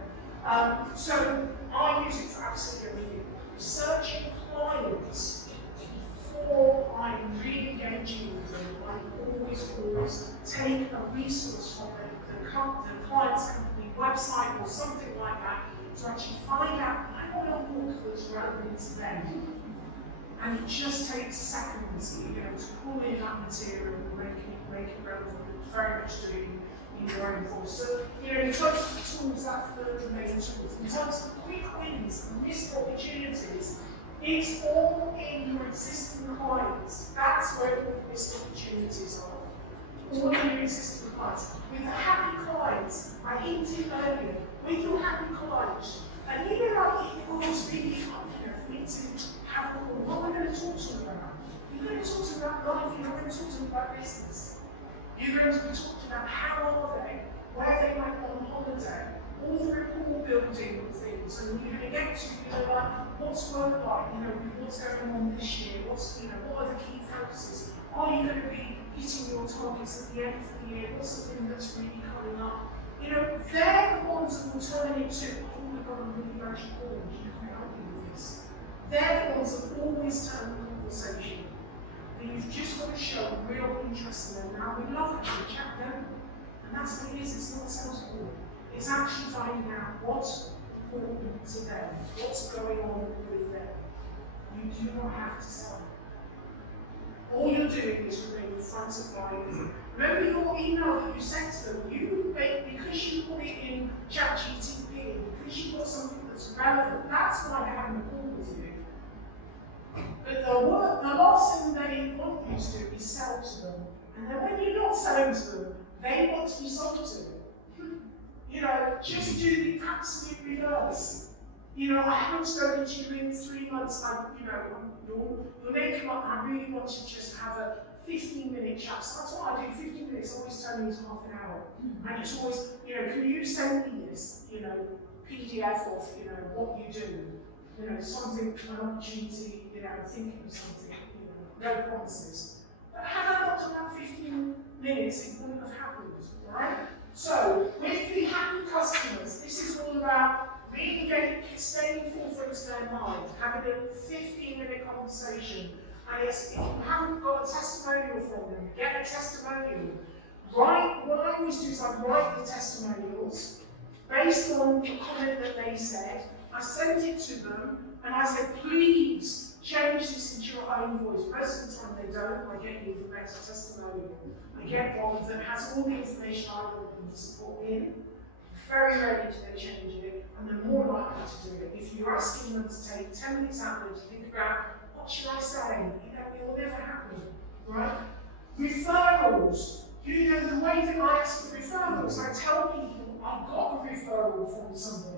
So I use it for absolutely everything. Researching clients before I'm re-engaging with them, I always take a resource from the client's company website or something like that to actually find out what a book that's relevant to them. And it just takes seconds, you know, to pull in that material and make it relevant. It's very much doing in your own voice. So, you know, in terms of the tools, that's the main tools. In terms of quick wins and missed opportunities, it's all in your existing clients. That's where all the missed opportunities are. All in your existing clients. With the happy clients, I hinted earlier, with your happy clients, and you know, like it was really hard, you know, for me to have what we're going to talk to them about. You're going to talk to them about life, you're going to talk to them about business. You're going to be talking about how are they, where they might go on holiday, all the rapport building things, and you're going to get to, you know, like, what's work like, you know, what's going on this year, what's, you know, what are the key focuses? Are you going to be hitting your targets at the end of the year? What's the thing that's really coming up? You know, they're the ones that will turn into, oh my God, I'm really glad you called, you can help me with this. They're the ones that always turn the conversation. And you've just got to show real interest in them. Now, we love it to chat them, and that's what it is, it's not sales call. It's actually finding out what's important to them, what's going on with them. You do not have to sell them. All you're doing is remain in front of them. Remember your email that you sent to them, because you put it in ChatGPT, because you've got something that's relevant, that's why they're having a call with you. But the last thing they want you to do is sell to them. And then when you're not selling to them, they want to be sold to. You know, just do the absolute reverse. You know, I haven't spoken to you in 3 months. You know, you'll then come up, I really want to just have a 15-minute chat. So that's what I do, 15 minutes, always turning into half an hour. And it's always, you know, can you send me this, you know, PDF of, you know, what you do? You know, something, an opportunity, you know, thinking of something, you know, no promises. But had I not done that 15 minutes, it wouldn't have happened, right? So, with the happy customers, this is all about really staying forefront of their mind, having a 15-minute conversation. And it's, if you haven't got a testimonial from them, get a testimonial. What I always do is I write the testimonials based on the comment that they said. I send it to them, and I said, please change this into your own voice. Most of the time they don't, I get you the better testimonial. I get one that has all the information I want them to support in. Very rarely do they change it, and they're more likely to do it. If you're asking them to take 10 minutes out there to think about, what should I say? You know, it will never happen, right? Referrals. You know, the way that I ask for referrals, I tell people I've got a referral from somebody.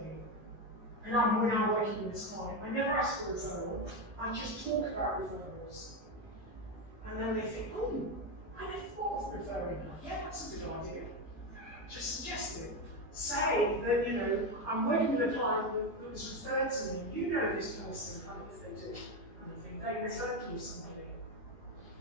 And when I'm working with this client, I never ask for a referral, I just talk about referrals. And then they think, oh, I never thought of referring her. Yeah, that's a good idea. Just suggest it. Say that, you know, I'm working with a client that was referred to me. You know this person, kind of if they do. And I think they referred to you somebody.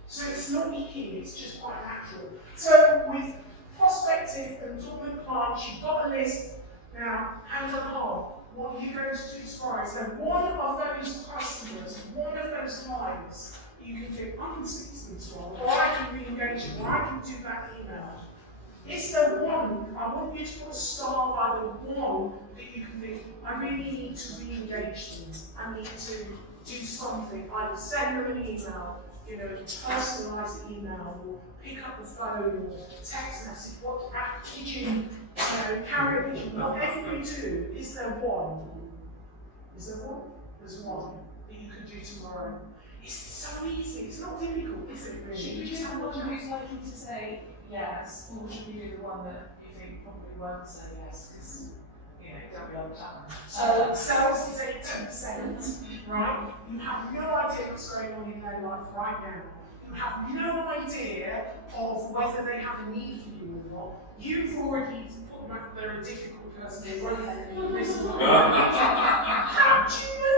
So it's not icky, it's just quite natural. So with prospective and dormant clients, you've got a list. Now, hand on heart. What are you going to do tomorrow? So one of those customers, one of those clients, you can think, I can speak to them tomorrow, or I can re-engage them, or I can do that email. It's the one, I want you to put a star by the one that you can think, I really need to re-engage them. I need to do something, either send them an email, you know, personalise the email, or pick up the phone, or text message, WhatsApp, pigeon, carrier pigeon, whatever you do, is there one? Is there one? There's one that you can do tomorrow. It's so easy, it's not difficult, is it really? Should you just have one who's likely to say yes, or should you do the one that you think probably won't say yes, because, you know, don't be on the time. So sales is 80%, right? You have no idea what's going on in their life right now. You have no idea of whether they have a need for you or not. You've already put them out, they're a difficult person, they won't let you listen. How do you know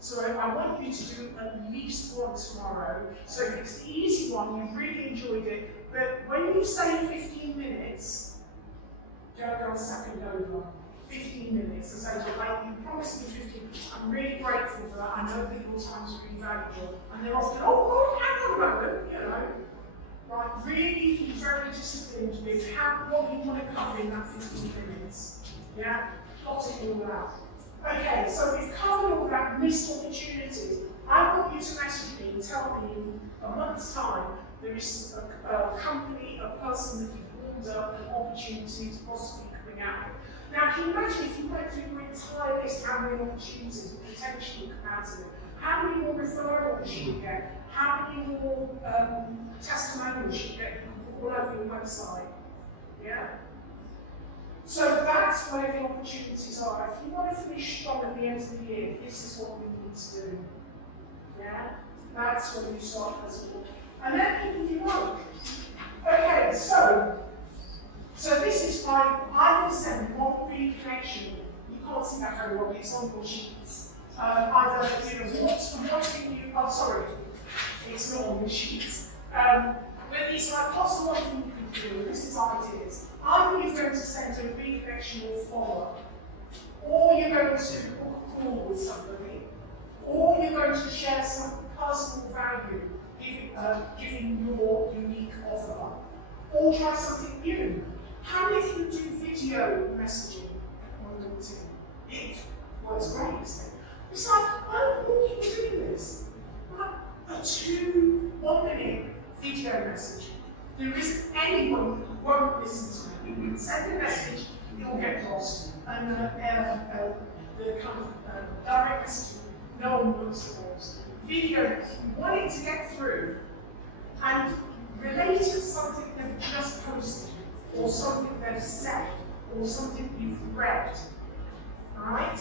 So I want you to do at least one tomorrow. So if it's the easy one, you've really enjoyed it, but when you say 15 minutes, don't go a second over. 15 minutes. And say, like, you promised me 15. I'm really grateful for that. I know that your time's really valuable. And they're often, oh, hang on a moment, you know. Right, really be very disciplined with what you want to cover in that 15 minutes. Yeah? Plotting all that. Okay, so we've covered all that missed opportunities. I want you to message me and tell me in a month's time there is a company, a person that you've warmed up, an opportunity to possibly coming out. Now, can you imagine if you went through your entire list, how many opportunities would potentially come out of it? How many more referrals you would get? How many more testimonials you get all over your website? Yeah? So that's where the opportunities are. If you want to finish strong at the end of the year, this is what we need to do. Yeah? That's where you start first of all. And then if you won't. Okay, so this is why I will send one reconnection. You can't see that very well, it's on your sheets. Either, you know, one thing you, oh sorry, it's not on your sheets. But it's like possible one thing you can do, this is ideas. Either you're going to send a reconnection or follow-up, or you're going to book a call with somebody, or you're going to share some personal value, giving your unique offer, or try something new. How many of you do video messaging on LinkedIn? It works great, isn't it? It's like, why are people doing this? Like a 1 minute video message. There isn't anyone who won't listen to it. You can send a message, you'll get lost. And the kind of direct message, no one looks at those. Video, if you want it to get through and relate to something they've just posted, or something they've said, or something you've read, right?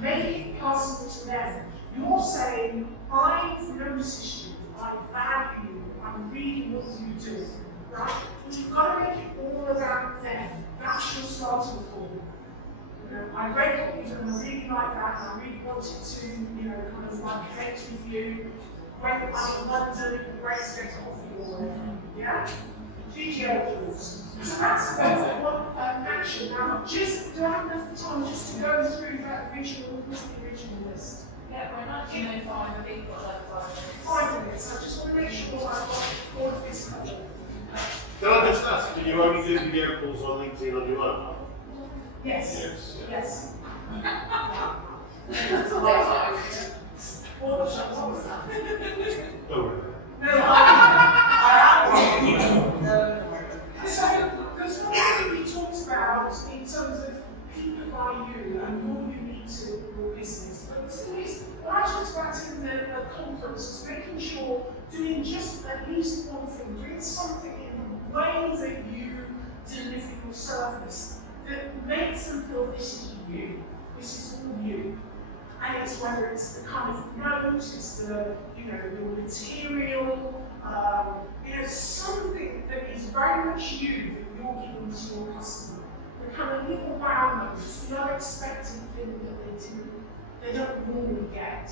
Make it personal to them. You're saying, I've noticed you, I value you, I'm reading what you do, right? You've got to make it all about them. That's your starting point. You know, I read what you do, and I really like that, and I really wanted to, you know, kind of like connect with you. When I'm in London, it'd be great to get coffee or whatever. Yeah? Video calls. So that's one action. Now, do I have enough time just to go through that original list? Yeah, we're not in a 5, I think we've got like 5 minutes. I just want to make sure I've got all of this covered. Can I just ask, do you only do video calls on LinkedIn on your own? Yes. Yes. Yes. What was that? Don't worry. So, because one thing we talked about in terms of people by you and more unique to your business, but the thing is, what I talked about in the conference was making sure doing just at least one thing, doing something in the way that you deliver your service that makes them feel this is you, this is all you. And it's whether it's the kind of note, it's the, you know, your material, you know, something that is very much you that you're giving to your customer. The kind of little wow moments, the unexpected thing that they don't normally get.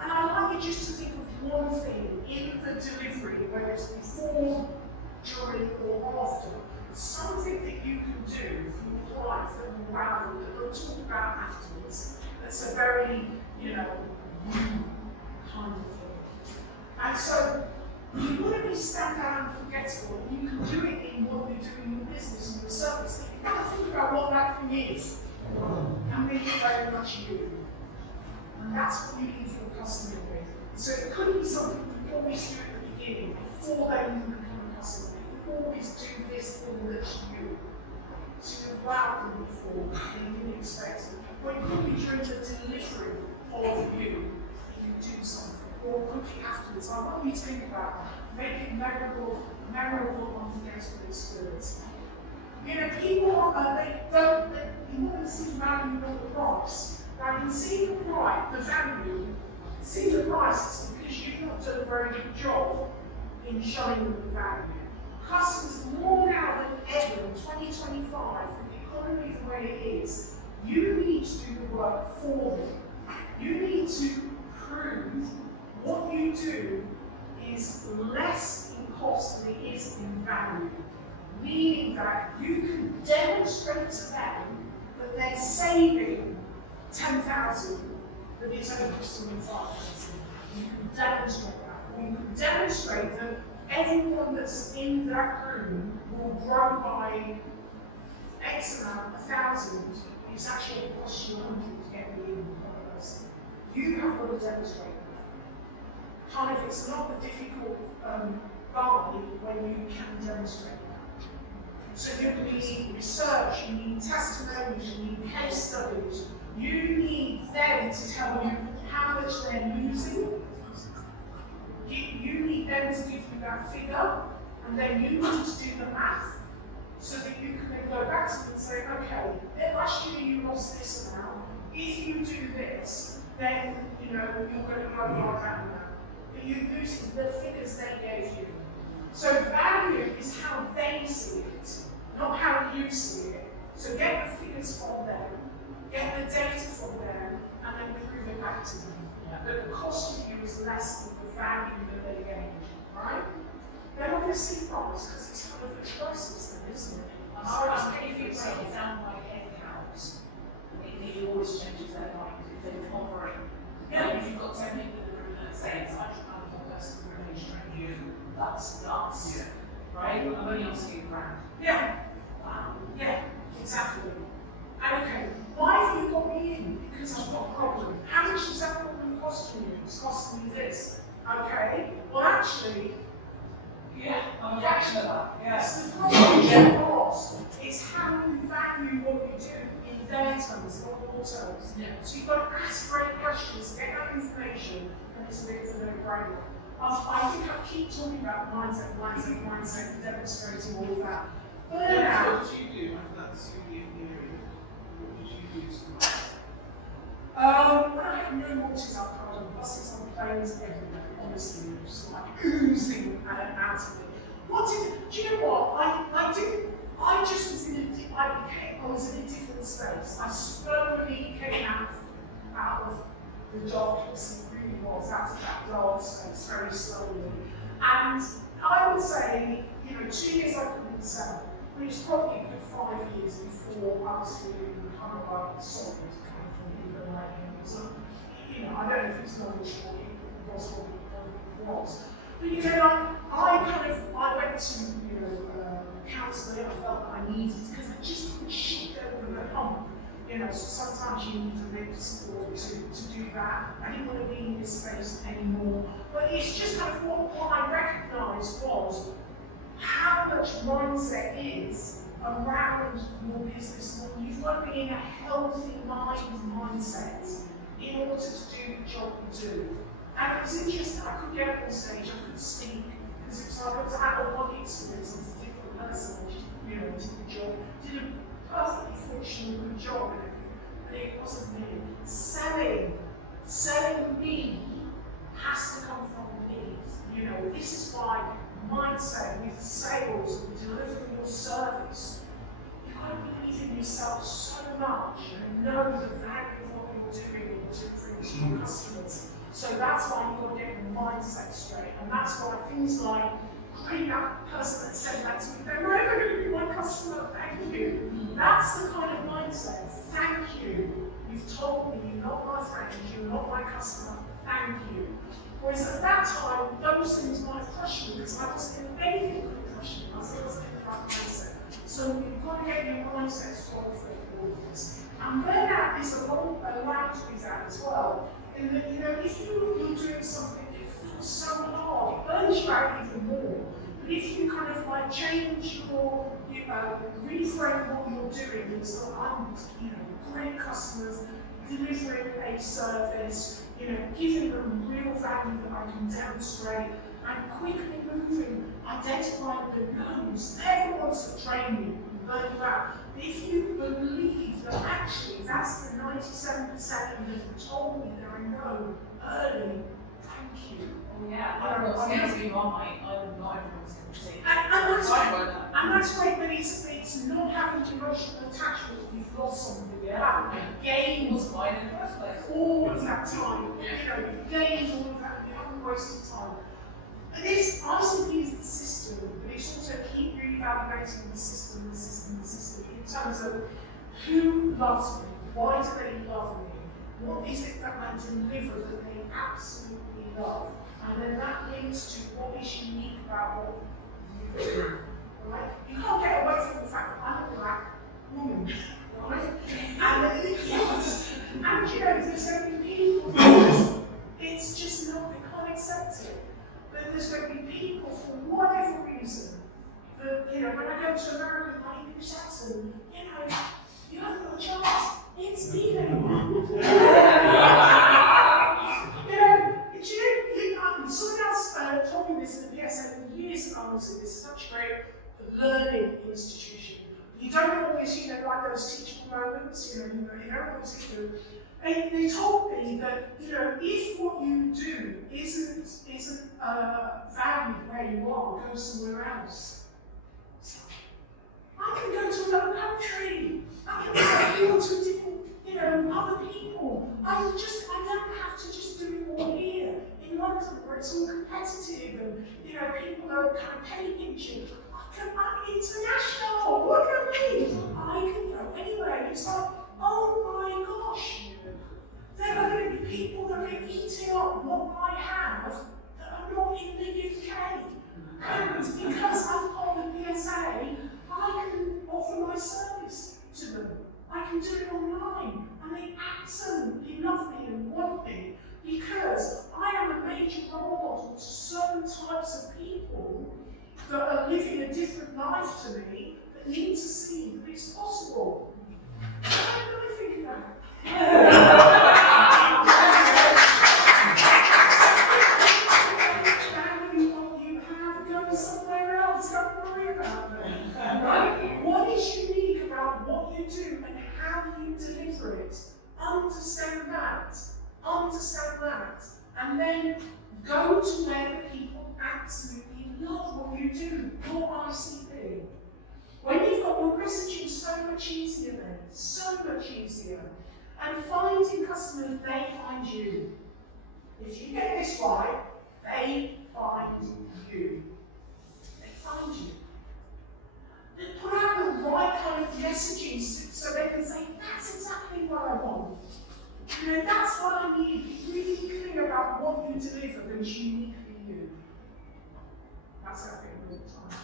And I want you just to think of one thing in the delivery, whether it's before, during, or after, something that you can do for your clients that will wow them, that they'll talk about afterwards. It's a very, you know, you kind of thing. And so, you want to be stand out and forgettable. You can do it in what you do in your business and your service. You've got to think about what that thing is. And make it very much you. And that's what you leave your customer with. So it could be something you always do at the beginning, before they even become a customer. You always do this thing that's you. So you've wowed them before, and you didn't expect it. Or it could be during the delivery of you do something, or it could be afterwards. I want you to think about make it memorable, unforgettable experience. You know, people, you want to see value, not the price. Now, you see the price, the value, see the price, because you've not done a very good job in showing them the value. Customers more now than ever in 2025, with the economy the way it is, you need to do the work for them. You need to prove what you do is less in cost than it is in value. Meaning that you can demonstrate to them that they're saving 10,000, but it's only costing them 5,000. You can demonstrate that. Or you can demonstrate that everyone that's in that room will grow by X amount, 1,000. It's actually going to cost you 100 to get me in per person. You have got to demonstrate that. Kind of, it's not the difficult buy when you can demonstrate that. So you need research, you need testimonials, you need case studies. You need them to tell you how much they're losing. You need them to give you that figure, and then you need to do the math so that you can then go back to them and say, okay, last year you lost this amount. If you do this, then you're going to grow more around that. But you're losing the figures they gave you. So value is how they see it, not how you see it. So get the figures from them, get the data from them, and then prove it back to them. But the cost of you is less than the value that they gained, right? Then obviously price, because it's kind of a process then, isn't it? If you break it down by head counts, it always changes their mind if they're covering. If you've got 10 people in the room that say it's £100 per person for a training, that's nuts, right? I'm only asking £1,000. Yeah. Wow. Yeah, exactly. And okay, why have you got me in? Because I've got a problem. How much is that problem costing you? It's costing me this. Okay, well actually, I'm a fraction of that. it's the problem you lost. It's how you value what you do in their terms, not your terms. So you've got to ask great questions, get that information, and it's a bit of a no-brainer. I think I keep talking about mindset, and demonstrating all of that. Burnout. What did you do after that CDM period? What did you do to I have no watches up card on buses, on planes, everywhere, honestly, just like oozing out of me. Do you know what? I just was I was in a different space. I slowly came out of the darkness, it really was, out of that dark space, very slowly. And I would say, 2 years I couldn't sell, but it's probably a good 5 years before I was feeling kind of like solid coming from people like him. So, I don't know if it's knowledge or it was what it was. But I went to counselling. I felt that I needed because I just couldn't shift over the hump. So sometimes you need a bit of support to do that. I didn't want to be in this space anymore. But it's just kind of what I recognised was how much mindset is around your business model. You've got to be in a healthy mindset in order to do the job you do. And it was interesting, I could get on stage, I could speak, because it was like I was out-of-body experience as a different person, I just, did the job, did a perfectly functional good job and everything, but it wasn't me. Selling me has to come from me. This is why mindset with sales, with delivering your service, you've got to believe in yourself so much and know the value of what you're doing and delivering to your customers. So that's why you've got to get your mindset straight. And that's why things like, great, that person that said that to me, they're never going to be my customer, thank you. That's the kind of mindset, thank you. You've told me you're not my friend, you're not my customer, thank you. Whereas at that time, those things might have crushed me because I wasn't in anything that could crush me because I wasn't in the right mindset. So you've got to get your mindset strong for all of this. And burnout is allowed to be that as well. In that, if you're doing something that feels so hard, it burns you out even more. But if you kind of like change your, reframe what you're doing, it's like, I'm, great customers, delivering a service, giving them real value that I can demonstrate, and quickly moving, identifying the no's. Everyone wants to train you, learn you out. If you believe that actually that's the 97% that have told me there are no early, thank you. Yeah, I don't know, I would not everyone's going to see. And And that's great, but it's not having emotional attachment that you've lost something, you haven't gained was mine in the first place. all of that time, you've gained all of that, you haven't wasted time. And this, I simply is the system, but it's also keep reevaluating the system, in terms of who loves me, why do they love me, what is it that I deliver that they absolutely love, and then that links to what is unique about what you do. Right? You can't get away from the fact that I'm a black woman, right? And yes, and there's going to be people it's just not, they can't accept it. But there's going to be people for whatever reason that, when I go to America with my English accent, you haven't got a chance. It's me then. Someone else told me this in the PSA years ago. It's such a great learning institution. You don't always, like those teachable moments, you don't always do. And they told me that, if what you do isn't valued where you are, go somewhere else. I can go to another country. I can appeal to different, other people. I don't have to just do it all here in London, where it's all competitive and people are kind of penny pinching. I'm international. Look at me. I can go anywhere. It's like, oh my gosh. There are going to be people that are eating up what I have that are not in the UK. And because I'm part of the PSA, I can offer my service to them. I can do it online. And they absolutely love me and want me because I am a major role model to certain types of people that are living a different life to me that need to see that it's possible. How do I think of that? Value what you have, go somewhere else, don't worry about them. Right? What is unique about what you do and how you deliver it? Understand that. And then go to where the people absolutely love what you do, your ICP. When you've got your messaging so much easier then, so much easier. And finding customers, they find you. If you get this right, they find you. They find you. They put out the right kind of messaging so they can say, that's exactly what I want. That's what I need. Be really clear about what you deliver that's uniquely you. That's how I think all the time.